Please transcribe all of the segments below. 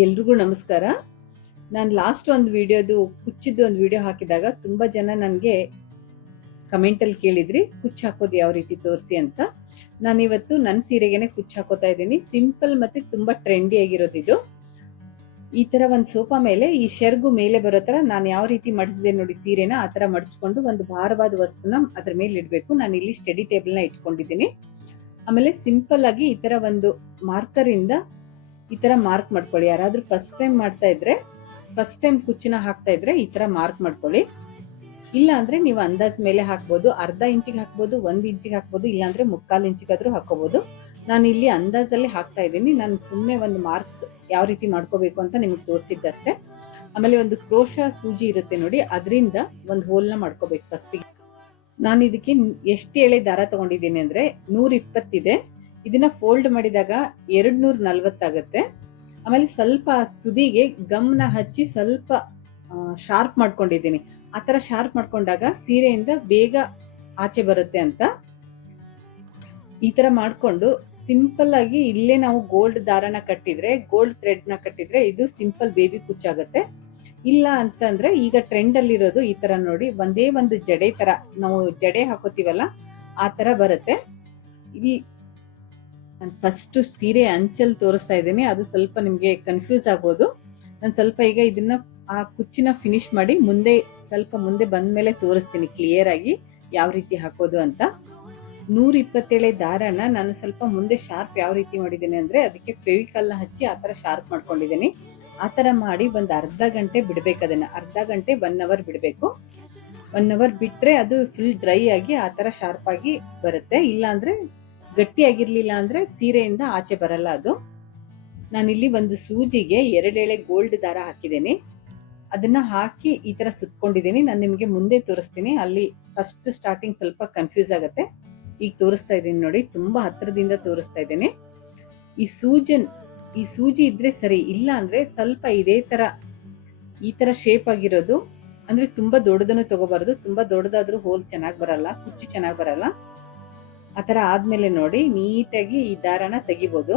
ಎಲ್ರಿಗೂ ನಮಸ್ಕಾರ. ನಾನು ಲಾಸ್ಟ್ ಒಂದು ವಿಡಿಯೋದು ಕುಚ್ಚಿದ್ದು ಒಂದು ವಿಡಿಯೋ ಹಾಕಿದಾಗ ತುಂಬಾ ಜನ ನನಗೆ ಕಮೆಂಟಲ್ಲಿ ಕೇಳಿದ್ರಿ ಕುಚ್ಚು ಹಾಕೋದು ಯಾವ ರೀತಿ ತೋರಿಸಿ ಅಂತ. ನಾನಿವತ್ತು ನನ್ನ ಸೀರೆಗೆನೆ ಕುಚ್ಚು ಹಾಕೋತಾ ಇದ್ದೀನಿ. ಸಿಂಪಲ್ ಮತ್ತೆ ತುಂಬಾ ಟ್ರೆಂಡಿ ಆಗಿರೋದು ಇದು. ಈ ತರ ಒಂದು ಸೋಫಾ ಮೇಲೆ ಈ ಶೆರ್ಗು ಮೇಲೆ ಬರೋ ತರ ನಾನು ಯಾವ ರೀತಿ ಮಡಿಸಿದೆ ನೋಡಿ ಸೀರೆನ ಆ ತರ ಮಡಿಸ್ಕೊಂಡು ಒಂದು ಭಾರವಾದ ವಸ್ತುನ ಅದ್ರ ಮೇಲೆ ಇಡಬೇಕು. ನಾನು ಇಲ್ಲಿ ಸ್ಟಡಿ ಟೇಬಲ್ ನ ಇಟ್ಕೊಂಡಿದ್ದೀನಿ. ಆಮೇಲೆ ಸಿಂಪಲ್ ಆಗಿ ಈ ತರ ಒಂದು ಮಾರ್ಕರ್ ಇಂದ ಈ ತರ ಮಾರ್ಕ್ ಮಾಡ್ಕೊಳ್ಳಿ. ಯಾರಾದ್ರೂ ಫಸ್ಟ್ ಟೈಮ್ ಮಾಡ್ತಾ ಇದ್ರೆ, ಫಸ್ಟ್ ಟೈಮ್ ಕುಚ್ಚಿನ ಹಾಕ್ತಾ ಇದ್ರೆ ಈ ತರ ಮಾರ್ಕ್ ಮಾಡ್ಕೊಳ್ಳಿ. ಇಲ್ಲ ಅಂದ್ರೆ ನೀವು ಅಂದಾಜ್ ಮೇಲೆ ಹಾಕ್ಬೋದು. ಅರ್ಧ ಇಂಚಿಗೆ ಹಾಕ್ಬೋದು, 1 ಇಂಚಿಗೆ ಹಾಕ್ಬೋದು, ಇಲ್ಲ ಅಂದ್ರೆ 3/4 ಇಂಚಿಗಾದ್ರೂ ಹಾಕೋಬಹುದು. ನಾನು ಇಲ್ಲಿ ಅಂದಾಜಲ್ಲಿ ಹಾಕ್ತಾ ಇದ್ದೀನಿ. ನಾನು ಸುಮ್ಮನೆ ಒಂದು ಮಾರ್ಕ್ ಯಾವ ರೀತಿ ಮಾಡ್ಕೋಬೇಕು ಅಂತ ನಿಮಗೆ ತೋರಿಸಿದ್ದಷ್ಟೇ. ಆಮೇಲೆ ಒಂದು ಕ್ರೋಶಾ ಸೂಜಿ ಇರುತ್ತೆ ನೋಡಿ, ಅದರಿಂದ ಒಂದು ಹೋಲ್ನ ಮಾಡ್ಕೋಬೇಕು ಫಸ್ಟಿಗೆ. ನಾನು ಇದಕ್ಕೆ ಎಷ್ಟು ಎಳೆ ದಾರ ತಗೊಂಡಿದ್ದೀನಿ ಅಂದ್ರೆ 120 ಇದೆ. ಇದನ್ನ ಫೋಲ್ಡ್ ಮಾಡಿದಾಗ 240 ಆಗುತ್ತೆ. ಆಮೇಲೆ ಸ್ವಲ್ಪ ತುದಿಗೆ ಗಮ್ನ ಹಚ್ಚಿ ಸ್ವಲ್ಪ ಶಾರ್ಪ್ ಮಾಡ್ಕೊಂಡಿದ್ದೀನಿ. ಆ ತರ ಶಾರ್ಪ್ ಮಾಡ್ಕೊಂಡಾಗ ಸೀರೆಯಿಂದ ಬೇಗ ಆಚೆ ಬರುತ್ತೆ ಅಂತ. ಈ ತರ ಮಾಡ್ಕೊಂಡು ಸಿಂಪಲ್ ಆಗಿ ಇಲ್ಲೇ ನಾವು ಗೋಲ್ಡ್ ದಾರನ ಕಟ್ಟಿದ್ರೆ, ಗೋಲ್ಡ್ ಥ್ರೆಡ್ ನ ಕಟ್ಟಿದ್ರೆ ಇದು ಸಿಂಪಲ್ ಬೇಬಿ ಕುಚ್ಚಾಗುತ್ತೆ. ಇಲ್ಲ ಅಂತಂದ್ರೆ ಈಗ ಟ್ರೆಂಡ್ ಅಲ್ಲಿ ಇರೋದು ಈ ತರ ನೋಡಿ, ಒಂದೇ ಒಂದು ಜಡೆ ತರ ನಾವು ಜಡೆ ಹಾಕೋತೀವಲ್ಲ ಆ ತರ ಬರುತ್ತೆ. ಇಲ್ಲಿ ನಾನು ಫಸ್ಟ್ ಸೀರೆ ಅಂಚಲ್ ತೋರಿಸ್ತಾ ಇದ್ದೀನಿ, ಅದು ಸ್ವಲ್ಪ ನಿಮ್ಗೆ ಕನ್ಫ್ಯೂಸ್ ಆಗ್ಬೋದು. ನಾನು ಸ್ವಲ್ಪ ಈಗ ಇದನ್ನ ಆ ಕುಚ್ಚಿನ ಫಿನಿಶ್ ಮಾಡಿ ಮುಂದೆ ಬಂದ್ಮೇಲೆ ತೋರಿಸ್ತೀನಿ ಕ್ಲಿಯರ್ ಆಗಿ ಯಾವ ರೀತಿ ಹಾಕೋದು ಅಂತ. 127 ದಾರನ ನಾನು ಸ್ವಲ್ಪ ಮುಂದೆ ಶಾರ್ಪ್ ಯಾವ ರೀತಿ ಮಾಡಿದ್ದೀನಿ ಅಂದ್ರೆ ಅದಕ್ಕೆ ಫೆವಿಕಾಲ್ ನ ಹಚ್ಚಿ ಆ ತರ ಶಾರ್ಪ್ ಮಾಡ್ಕೊಂಡಿದ್ದೀನಿ. ಆ ತರ ಮಾಡಿ ಒಂದು ಅರ್ಧ ಗಂಟೆ ಬಿಡ್ಬೇಕು. ಅದನ್ನ ಅರ್ಧ ಗಂಟೆ 1 ಅವರ್ ಬಿಡ್ಬೇಕು. 1 ಅವರ್ ಬಿಟ್ರೆ ಅದು ಫುಲ್ ಡ್ರೈ ಆಗಿ ಆ ತರ ಶಾರ್ಪ್ ಆಗಿ ಬರುತ್ತೆ. ಇಲ್ಲ ಅಂದ್ರೆ ಗಟ್ಟಿ ಆಗಿರ್ಲಿಲ್ಲ ಅಂದ್ರೆ ಸೀರೆಯಿಂದ ಆಚೆ ಬರಲ್ಲ ಅದು. ನಾನಿಲ್ಲಿ ಒಂದು ಸೂಜಿಗೆ 2 ಎಳೆ ಗೋಲ್ಡ್ ದಾರ ಹಾಕಿದ್ದೀನಿ. ಅದನ್ನ ಹಾಕಿ ಈ ತರ ಸುತ್ಕೊಂಡಿದ್ದೀನಿ. ನಾನು ನಿಮ್ಗೆ ಮುಂದೆ ತೋರಿಸ್ತೀನಿ. ಅಲ್ಲಿ ಫಸ್ಟ್ ಸ್ಟಾರ್ಟಿಂಗ್ ಸ್ವಲ್ಪ ಕನ್ಫ್ಯೂಸ್ ಆಗುತ್ತೆ. ಈಗ ತೋರಿಸ್ತಾ ಇದ್ದೀನಿ ನೋಡಿ, ತುಂಬಾ ಹತ್ರದಿಂದ ತೋರಿಸ್ತಾ ಇದ್ದೀನಿ. ಈ ಸೂಜಿ ಇದ್ರೆ ಸರಿ, ಇಲ್ಲ ಅಂದ್ರೆ ಸ್ವಲ್ಪ ಈ ತರ ಶೇಪ್ ಆಗಿರೋದು, ಅಂದ್ರೆ ತುಂಬಾ ದೊಡ್ಡದನ್ನು ತಗೋಬಾರ್ದು. ತುಂಬಾ ದೊಡ್ಡದಾದ್ರೂ ಹೋಲ್ ಚೆನ್ನಾಗಿ ಬರಲ್ಲ, ಕುಚ್ಚು ಚೆನ್ನಾಗಿ ಬರಲ್ಲ. ಆತರ ಆದ್ಮೇಲೆ ನೋಡಿ ನೀಟಾಗಿ ಈ ದಾರನ ತೆಗಿಬಹುದು.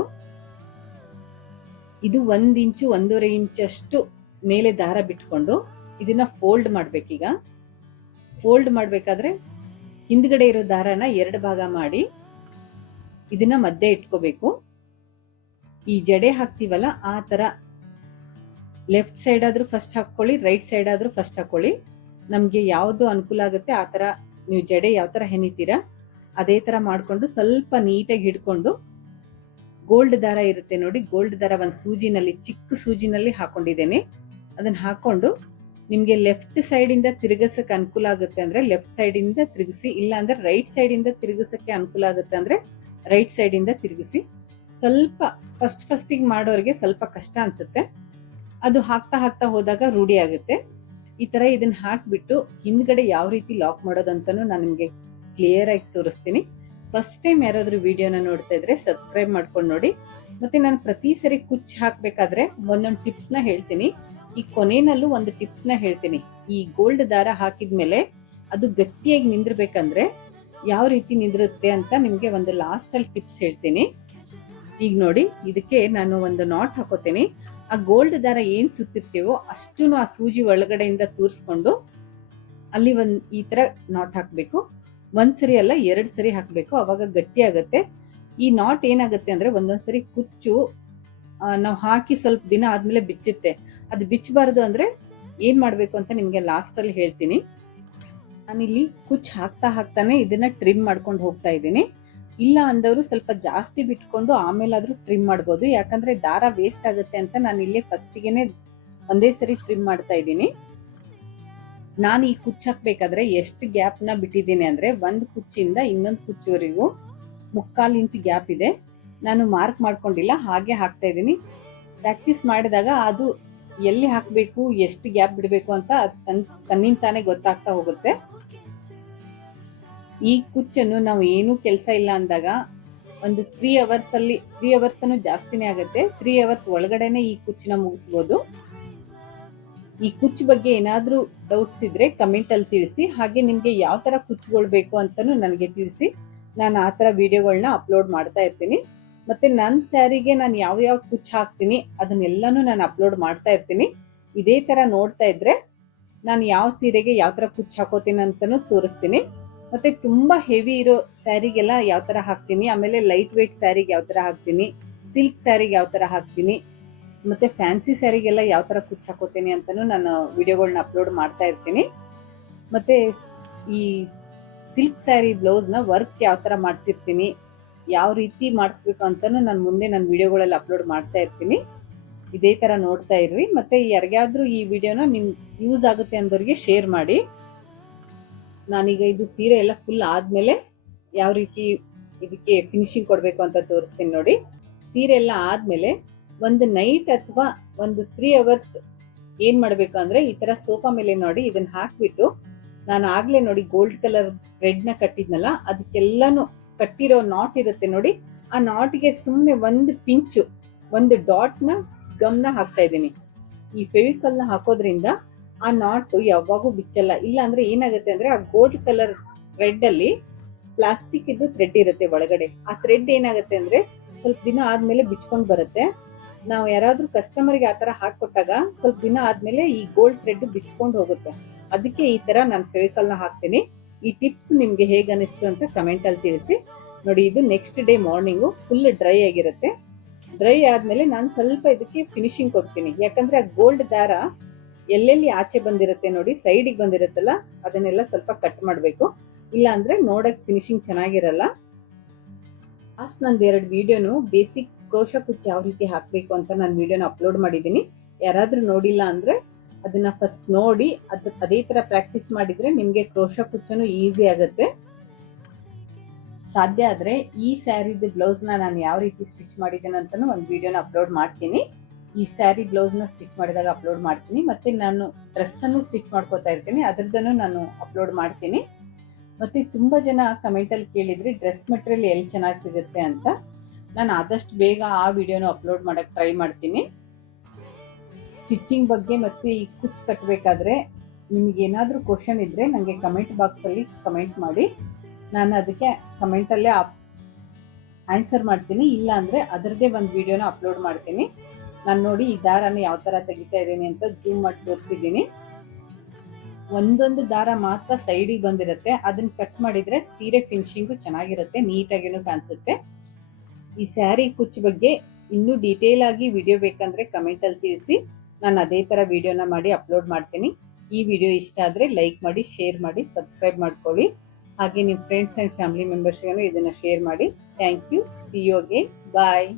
ಇದು 1 ಇಂಚು 1.5 ಇಂಚಷ್ಟು ಮೇಲೆ ದಾರ ಬಿಟ್ಕೊಂಡು ಇದನ್ನ ಫೋಲ್ಡ್ ಮಾಡ್ಬೇಕೀಗ. ಫೋಲ್ಡ್ ಮಾಡ್ಬೇಕಾದ್ರೆ ಹಿಂದ್ಗಡೆ ಇರೋ ದಾರನ 2 ಭಾಗ ಮಾಡಿ ಇದನ್ನ ಮಧ್ಯೆ ಇಟ್ಕೋಬೇಕು. ಈ ಜಡೆ ಹಾಕ್ತಿವಲ್ಲ ಆ ತರ ಲೆಫ್ಟ್ ಸೈಡ್ ಆದ್ರೂ ಫಸ್ಟ್ ಹಾಕೊಳ್ಳಿ, ರೈಟ್ ಸೈಡ್ ಆದ್ರೂ ಫಸ್ಟ್ ಹಾಕೊಳ್ಳಿ. ನಮ್ಗೆ ಯಾವ್ದು ಅನುಕೂಲ ಆಗುತ್ತೆ ಆ ತರ ನೀವು ಜಡೆ ಯಾವ ತರ ಹೆಣಿತೀರಾ ಅದೇ ತರ ಮಾಡ್ಕೊಂಡು ಸ್ವಲ್ಪ ನೀಟಾಗಿ ಹಿಡ್ಕೊಂಡು, ಗೋಲ್ಡ್ ದಾರ ಇರುತ್ತೆ ನೋಡಿ, ಗೋಲ್ಡ್ ದಾರ ಒಂದು ಸೂಜಿನಲ್ಲಿ, ಚಿಕ್ಕ ಸೂಜಿನಲ್ಲಿ ಹಾಕೊಂಡಿದ್ದೇನೆ. ಅದನ್ನ ಹಾಕೊಂಡು ನಿಮ್ಗೆ ಲೆಫ್ಟ್ ಸೈಡ್ ಇಂದ ತಿರುಗಿಸಕ್ಕೆ ಅನುಕೂಲ ಆಗುತ್ತೆ ಅಂದ್ರೆ ಲೆಫ್ಟ್ ಸೈಡ್ ಇಂದ ತಿರುಗಿಸಿ, ಇಲ್ಲ ಅಂದ್ರೆ ರೈಟ್ ಸೈಡ್ ಇಂದ ತಿರುಗಿಸಕ್ಕೆ ಅನುಕೂಲ ಆಗುತ್ತೆ ಅಂದ್ರೆ ರೈಟ್ ಸೈಡ್ ಇಂದ ತಿರುಗಿಸಿ. ಸ್ವಲ್ಪ ಫಸ್ಟಿಗೆ ಮಾಡೋರಿಗೆ ಸ್ವಲ್ಪ ಕಷ್ಟ ಅನ್ಸುತ್ತೆ. ಅದು ಹಾಕ್ತಾ ಹೋದಾಗ ರೂಢಿ ಆಗುತ್ತೆ. ಈ ತರ ಇದನ್ನ ಹಾಕ್ಬಿಟ್ಟು ಹಿಂದ್ಗಡೆ ಯಾವ ರೀತಿ ಲಾಕ್ ಮಾಡೋದಂತಾನು ನಾನು ನಿಮ್ಗೆ ಕ್ಲಿಯರ್ ಆಗಿ ತೋರಿಸ್ತೀನಿ. ಫಸ್ಟ್ ಟೈಮ್ ಯಾರಾದ್ರೂ ವಿಡಿಯೋನ ನೋಡ್ತಾ ಇದ್ರೆ ಸಬ್ಸ್ಕ್ರೈಬ್ ಮಾಡ್ಕೊಂಡು ನೋಡಿ. ಮತ್ತೆ ನಾನು ಪ್ರತಿ ಸರಿ ಕುಚ್ಚು ಹಾಕ್ಬೇಕಾದ್ರೆ ಒಂದೊಂದು ಟಿಪ್ಸ್ ನ ಹೇಳ್ತೀನಿ. ಈ ಕೊನೆನಲ್ಲೂ ಒಂದು ಟಿಪ್ಸ್ ನ ಹೇಳ್ತೀನಿ. ಈ ಗೋಲ್ಡ್ ದಾರ ಹಾಕಿದ್ಮೇಲೆ ಅದು ಗಟ್ಟಿಯಾಗಿ ನಿಂದಿರ್ಬೇಕಂದ್ರೆ ಯಾವ ರೀತಿ ನಿಂದಿರುತ್ತೆ ಅಂತ ನಿಮ್ಗೆ ಒಂದು ಲಾಸ್ಟ್ ಅಲ್ಲಿ ಟಿಪ್ಸ್ ಹೇಳ್ತೀನಿ. ಈಗ ನೋಡಿ, ಇದಕ್ಕೆ ನಾನು ಒಂದು ನಾಟ್ ಹಾಕೋತೀನಿ. ಆ ಗೋಲ್ಡ್ ದಾರ ಏನ್ ಸುತ್ತಿರ್ತೀವೋ ಅಷ್ಟು ಆ ಸೂಜಿ ಒಳಗಡೆಯಿಂದ ತೂರ್ಸ್ಕೊಂಡು ಅಲ್ಲಿ ಈ ತರ ನಾಟ್ ಹಾಕ್ಬೇಕು. 1 ಸರಿ ಅಲ್ಲ 2 ಸರಿ ಹಾಕ್ಬೇಕು, ಅವಾಗ ಗಟ್ಟಿ ಆಗತ್ತೆ. ಈ ನಾಟ್ ಏನಾಗುತ್ತೆ ಅಂದ್ರೆ ಒಂದೊಂದ್ಸರಿ ಕುಚ್ಚು ನಾವು ಹಾಕಿ ಸ್ವಲ್ಪ ದಿನ ಆದ್ಮೇಲೆ ಬಿಚ್ಚುತ್ತೆ. ಅದು ಬಿಚ್ಚಬಾರದು ಅಂದ್ರೆ ಏನ್ ಮಾಡ್ಬೇಕು ಅಂತ ನಿಮ್ಗೆ ಲಾಸ್ಟ್ ಅಲ್ಲಿ ಹೇಳ್ತೀನಿ. ನಾನಿಲ್ಲಿ ಕುಚ್ಚು ಹಾಕ್ತಾನೆ ಇದನ್ನ ಟ್ರಿಮ್ ಮಾಡ್ಕೊಂಡು ಹೋಗ್ತಾ ಇದ್ದೀನಿ. ಇಲ್ಲ ಅಂದವರು ಸ್ವಲ್ಪ ಜಾಸ್ತಿ ಬಿಟ್ಕೊಂಡು ಆಮೇಲಾದ್ರೂ ಟ್ರಿಮ್ ಮಾಡ್ಬೋದು. ಯಾಕಂದ್ರೆ ದಾರ ವೇಸ್ಟ್ ಆಗುತ್ತೆ ಅಂತ ನಾನು ಇಲ್ಲಿ ಫಸ್ಟಿಗೆನೆ ಒಂದೇ ಸರಿ ಟ್ರಿಮ್ ಮಾಡ್ತಾ ಇದ್ದೀನಿ. ನಾನು ಈ ಕುಚ್ಚು ಹಾಕ್ಬೇಕಾದ್ರೆ ಎಷ್ಟು ಗ್ಯಾಪ್ ನ ಬಿಟ್ಟಿದ್ದೀನಿ ಅಂದ್ರೆ ಒಂದು ಕುಚ್ಚಿಂದ ಇನ್ನೊಂದು ಕುಚ್ಚುವರೆಗೂ 3/4 ಇಂಚ್ ಗ್ಯಾಪ್ ಇದೆ. ನಾನು ಮಾರ್ಕ್ ಮಾಡ್ಕೊಂಡಿಲ್ಲ, ಹಾಗೆ ಹಾಕ್ತಾ ಇದ್ದೀನಿ. ಪ್ರಾಕ್ಟೀಸ್ ಮಾಡಿದಾಗ ಅದು ಎಲ್ಲಿ ಹಾಕ್ಬೇಕು, ಎಷ್ಟು ಗ್ಯಾಪ್ ಬಿಡಬೇಕು ಅಂತ ತನ್ನಿಂತಾನೆ ಗೊತ್ತಾಗ್ತಾ ಹೋಗುತ್ತೆ. ಈ ಕುಚ್ಚನ್ನು ನಾವು ಏನು ಕೆಲಸ ಇಲ್ಲ ಅಂದಾಗ ಒಂದು 3 ಅವರ್ಸ್ ಜಾಸ್ತಿನೇ ಆಗುತ್ತೆ. 3 ಅವರ್ಸ್ ಒಳಗಡೆನೆ ಈ ಕುಚ್ಚನ್ನ ಮುಗಿಸ್ಬೋದು. ಈ ಕುಚ್ಚು ಬಗ್ಗೆ ಏನಾದ್ರೂ ಡೌಟ್ಸ್ ಇದ್ರೆ ಕಮೆಂಟ್ ಅಲ್ಲಿ ತಿಳಿಸಿ. ಹಾಗೆ ನಿಮ್ಗೆ ಯಾವ ತರ ಕುಚ್ಚುಗಳು ಬೇಕು ಅಂತಾನು ನನಗೆ ತಿಳಿಸಿ. ನಾನು ಆ ತರ ವಿಡಿಯೋಗಳನ್ನ ಅಪ್ಲೋಡ್ ಮಾಡ್ತಾ ಇರ್ತೀನಿ. ಮತ್ತೆ ನನ್ನ ಸ್ಯಾರಿಗೆ ನಾನು ಯಾವ ಕುಚ್ಚು ಹಾಕ್ತೀನಿ ಅದನ್ನೆಲ್ಲಾನು ನಾನು ಅಪ್ಲೋಡ್ ಮಾಡ್ತಾ ಇರ್ತೀನಿ. ಇದೇ ತರ ನೋಡ್ತಾ ಇದ್ರೆ ನಾನು ಯಾವ ಸೀರೆಗೆ ಯಾವ ತರ ಕುಚ್ಚು ಹಾಕೋತೀನಿ ಅಂತಾನು ತೋರಿಸ್ತೀನಿ. ಮತ್ತೆ ತುಂಬಾ ಹೆವಿ ಇರೋ ಸ್ಯಾರಿಗೆಲ್ಲ ಯಾವ ತರ ಹಾಕ್ತೀನಿ, ಆಮೇಲೆ ಲೈಟ್ ವೇಟ್ ಸ್ಯಾರಿಗೆ ಯಾವ ತರ ಹಾಕ್ತೀನಿ, ಸಿಲ್ಕ್ ಸ್ಯಾರಿಗೆ ಯಾವ ತರ ಹಾಕ್ತೀನಿ, ಮತ್ತೆ ಫ್ಯಾನ್ಸಿ ಸ್ಯಾರಿಗೆಲ್ಲ ಯಾವ ತರ ಕುಚ್ಚು ಹಾಕೋತೀನಿ ಅಂತಾನು ನಾನು ವಿಡಿಯೋಗಳನ್ನ ಅಪ್ಲೋಡ್ ಮಾಡ್ತಾ ಇರ್ತೀನಿ. ಮತ್ತೆ ಈ ಸಿಲ್ಕ್ ಸ್ಯಾರಿ ಬ್ಲೌಸ್ ನ ವರ್ಕ್ ಯಾವ ತರ ಮಾಡಿಸಿರ್ತೀನಿ, ಯಾವ ರೀತಿ ಮಾಡಿಸ್ಬೇಕು ಅಂತಾನು ನಾನು ಮುಂದೆ ನನ್ನ ವಿಡಿಯೋಗಳಲ್ಲಿ ಅಪ್ಲೋಡ್ ಮಾಡ್ತಾ ಇರ್ತೀನಿ. ಇದೇ ತರ ನೋಡ್ತಾ ಇರ್ರಿ. ಮತ್ತೆ ಯಾರಿಗಾದ್ರೂ ಈ ವಿಡಿಯೋನ ನಿಮ್ಗೆ ಯೂಸ್ ಆಗುತ್ತೆ ಅಂದವ್ರಿಗೆ ಶೇರ್ ಮಾಡಿ. ನಾನೀಗ ಇದು ಸೀರೆ ಎಲ್ಲ ಫುಲ್ ಆದ್ಮೇಲೆ ಯಾವ ರೀತಿ ಇದಕ್ಕೆ ಫಿನಿಶಿಂಗ್ ಕೊಡ್ಬೇಕು ಅಂತ ತೋರಿಸ್ತೀನಿ ನೋಡಿ. ಸೀರೆ ಎಲ್ಲ ಆದ್ಮೇಲೆ ಒಂದು ನೈಟ್ ಅಥವಾ ಒಂದು 3 ಅವರ್ಸ್ ಏನ್ ಮಾಡ್ಬೇಕು ಅಂದ್ರೆ ಈ ತರ ಸೋಫಾ ಮೇಲೆ ನೋಡಿ ಇದನ್ನ ಹಾಕ್ಬಿಟ್ಟು, ನಾನು ಆಗ್ಲೇ ನೋಡಿ ಗೋಲ್ಡ್ ಕಲರ್ ಥ್ರೆಡ್ ನ ಕಟ್ಟಿದ್ನಲ್ಲ, ಅದಕ್ಕೆಲ್ಲಾನು ಕಟ್ಟಿರೋ ನಾಟ್ ಇರುತ್ತೆ ನೋಡಿ, ಆ ನಾಟ್ಗೆ ಸುಮ್ಮನೆ ಒಂದು ಪಿಂಚು, ಒಂದು ಡಾಟ್ ನ ಗಮ್ನ ಹಾಕ್ತಾ ಇದ್ದೀನಿ. ಈ ಫೆವಿಕಲ್ ನ ಹಾಕೋದ್ರಿಂದ ಆ ನಾಟ್ ಯಾವಾಗೂ ಬಿಚ್ಚಲ್ಲ. ಇಲ್ಲ ಅಂದ್ರೆ ಏನಾಗುತ್ತೆ ಅಂದ್ರೆ ಆ ಗೋಲ್ಡ್ ಕಲರ್ ಥ್ರೆಡ್ ಅಲ್ಲಿ ಪ್ಲಾಸ್ಟಿಕ್ ಇದ್ದು ಥ್ರೆಡ್ ಇರುತ್ತೆ ಒಳಗಡೆ. ಆ ಥ್ರೆಡ್ ಏನಾಗುತ್ತೆ ಅಂದ್ರೆ ಸ್ವಲ್ಪ ದಿನ ಆದ್ಮೇಲೆ ಬಿಚ್ಕೊಂಡ್ ಬರುತ್ತೆ. ನಾವು ಯಾರಾದ್ರೂ ಕಸ್ಟಮರ್ಗೆ ಆತರ ಹಾಕೊಟ್ಟಾಗ ಸ್ವಲ್ಪ ದಿನ ಆದ್ಮೇಲೆ ಈ ಗೋಲ್ಡ್ ಥ್ರೆಡ್ ಬಿಚ್ಕೊಂಡು ಹೋಗುತ್ತೆ. ಅದಕ್ಕೆ ಈ ತರ ನಾನು ಫೆವಿಕಲ್ ನ ಹಾಕ್ತೀನಿ. ಈ ಟಿಪ್ಸ್ ನಿಮ್ಗೆ ಹೇಗೆ ಅನಿಸ್ತು ಅಂತ ಕಮೆಂಟ್ ಅಲ್ಲಿ ತಿಳಿಸಿ. ನೋಡಿ, ಇದು next day morning full dry ಆಗಿರುತ್ತೆ. ಡ್ರೈ ಆದ್ಮೇಲೆ ನಾನು ಸ್ವಲ್ಪ ಇದಕ್ಕೆ ಫಿನಿಶಿಂಗ್ ಕೊಡ್ತೀನಿ. ಯಾಕಂದ್ರೆ ಆ ಗೋಲ್ಡ್ ದಾರ ಎಲ್ಲೆಲ್ಲಿ ಆಚೆ ಬಂದಿರುತ್ತೆ ನೋಡಿ, ಸೈಡಿಗೆ ಬಂದಿರುತ್ತಲ್ಲ, ಅದನ್ನೆಲ್ಲ ಸ್ವಲ್ಪ ಕಟ್ ಮಾಡಬೇಕು. ಇಲ್ಲ ಅಂದ್ರೆ ನೋಡಕ್ ಫಿನಿಶಿಂಗ್ ಚೆನ್ನಾಗಿರಲ್ಲ. ಲಾಸ್ಟ್ ನಂದು 2 ವಿಡಿಯೋನು ಬೇಸಿಕ್ ಕ್ರೋಶ ಕುಚ್ಚು ಯಾವ ರೀತಿ ಹಾಕ್ಬೇಕು ಅಂತ ನಾನು ವಿಡಿಯೋನ ಅಪ್ಲೋಡ್ ಮಾಡಿದ್ದೀನಿ. ಯಾರಾದ್ರೂ ನೋಡಿಲ್ಲ ಅಂದ್ರೆ ಅದನ್ನ ಫಸ್ಟ್ ನೋಡಿ ಅದೇ ತರ ಪ್ರಾಕ್ಟೀಸ್ ಮಾಡಿದ್ರೆ ನಿಮ್ಗೆ ಕ್ರೋಶ ಕುಚ್ಚನು ಈಸಿ ಆಗುತ್ತೆ. ಸಾಧ್ಯ ಆದ್ರೆ ಈ ಸ್ಯಾರಿದು ಬ್ಲೌಸ್ ನಾನು ಯಾವ ರೀತಿ ಸ್ಟಿಚ್ ಮಾಡಿದ್ದೇನೆ ಅಂತಾನು ಒಂದು ವಿಡಿಯೋನ ಅಪ್ಲೋಡ್ ಮಾಡ್ತೀನಿ. ಈ ಸ್ಯಾರಿ ಬ್ಲೌಸ್ ನ ಸ್ಟಿಚ್ ಮಾಡಿದಾಗ ಅಪ್ಲೋಡ್ ಮಾಡ್ತೀನಿ. ಮತ್ತೆ ನಾನು ಡ್ರೆಸ್ ಅನ್ನು ಸ್ಟಿಚ್ ಮಾಡ್ಕೋತಾ ಇರ್ತೀನಿ, ಅದ್ರದ್ದನ್ನು ನಾನು ಅಪ್ಲೋಡ್ ಮಾಡ್ತೀನಿ. ಮತ್ತೆ ತುಂಬಾ ಜನ ಕಮೆಂಟ್ ಅಲ್ಲಿ ಕೇಳಿದ್ರಿ ಡ್ರೆಸ್ ಮೆಟೀರಿಯಲ್ ಎಲ್ಲಿ ಚೆನ್ನಾಗಿ ಸಿಗುತ್ತೆ ಅಂತ. ನಾನು ಆದಷ್ಟು ಬೇಗ ಆ ವಿಡಿಯೋನ ಅಪ್ಲೋಡ್ ಮಾಡಕ್ ಟ್ರೈ ಮಾಡ್ತೀನಿ. ಸ್ಟಿಚಿಂಗ್ ಬಗ್ಗೆ ಮತ್ತೆ ಈ ಕುಚ್ಚು ಕಟ್ಟಬೇಕಾದ್ರೆ ನಿಮ್ಗೆ ಏನಾದ್ರೂ ಕ್ವಶನ್ ಇದ್ರೆ ನನಗೆ ಕಮೆಂಟ್ ಬಾಕ್ಸ್ ಅಲ್ಲಿ ಕಮೆಂಟ್ ಮಾಡಿ, ನಾನು ಅದಕ್ಕೆ ಕಮೆಂಟ್ ಅಲ್ಲೇ ಆನ್ಸರ್ ಮಾಡ್ತೀನಿ. ಇಲ್ಲ ಅಂದ್ರೆ ಅದರದೇ ಒಂದು ವಿಡಿಯೋನ ಅಪ್ಲೋಡ್ ಮಾಡ್ತೀನಿ. ನಾನು ನೋಡಿ ಈ ದಾರನ ಯಾವ ತರ ತೆಗಿತಾ ಇದ್ದೀನಿ ಅಂತ ಜೂಮ್ ಮಾಡಿ ತೋರಿಸಿದ್ದೀನಿ. ಒಂದೊಂದು ದಾರ ಮಾತ್ರ ಸೈಡಿಗೆ ಬಂದಿರುತ್ತೆ, ಅದನ್ನ ಕಟ್ ಮಾಡಿದ್ರೆ ಸೀರೆ ಫಿನಿಶಿಂಗು ಚೆನ್ನಾಗಿರುತ್ತೆ, ನೀಟಾಗಿನೂ ಕಾಣಿಸುತ್ತೆ. ಈ ಸ್ಯಾರಿ ಕುಚ್ಚು ಬಗ್ಗೆ ಇನ್ನೂ ಡೀಟೇಲ್ ಆಗಿ ವಿಡಿಯೋ ಬೇಕಂದ್ರೆ ಕಮೆಂಟ್ ಅಲ್ಲಿ ತಿಳಿಸಿ, ನಾನು ಅದೇ ತರ ವಿಡಿಯೋನ ಮಾಡಿ ಅಪ್ಲೋಡ್ ಮಾಡ್ತೀನಿ. ಈ ವಿಡಿಯೋ ಇಷ್ಟ ಆದ್ರೆ ಲೈಕ್ ಮಾಡಿ, ಶೇರ್ ಮಾಡಿ, ಸಬ್ಸ್ಕ್ರೈಬ್ ಮಾಡ್ಕೊಳ್ಳಿ. ಹಾಗೆ ನಿಮ್ಮ ಫ್ರೆಂಡ್ಸ್ ಅಂಡ್ ಫ್ಯಾಮಿಲಿ ಮೆಂಬರ್ಸ್ಗೂ ಇದನ್ನ ಶೇರ್ ಮಾಡಿ. Thank you. See you again. Bye.